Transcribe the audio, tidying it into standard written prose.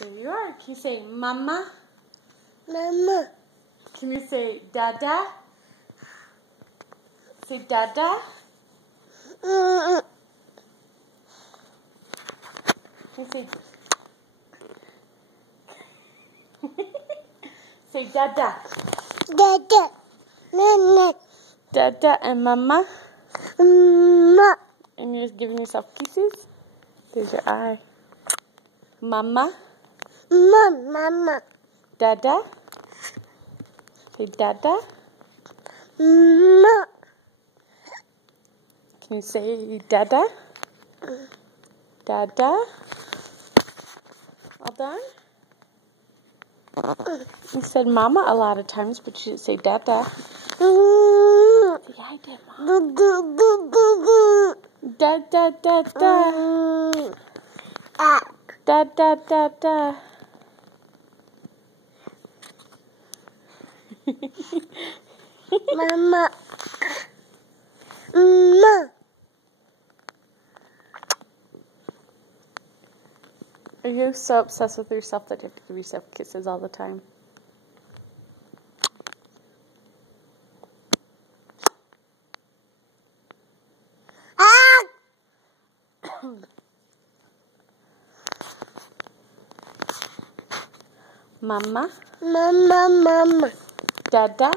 There you are. Can you say mama? Mama. Can you say dada? Say dada. Can you say say dada? Dada. Nana. Dada and mama. Ma. And you're just giving yourself kisses. There's your eye. Mama. Mama. Dada. Say dada. Ma. Can you say dada? Dada. All done? You said mama a lot of times, but you didn't say dada. Yeah, I did, Mom. Da da da da. Da da da da. Mama. Ma. Are you so obsessed with yourself that you have to give yourself kisses all the time? Mama. Mama. Dada.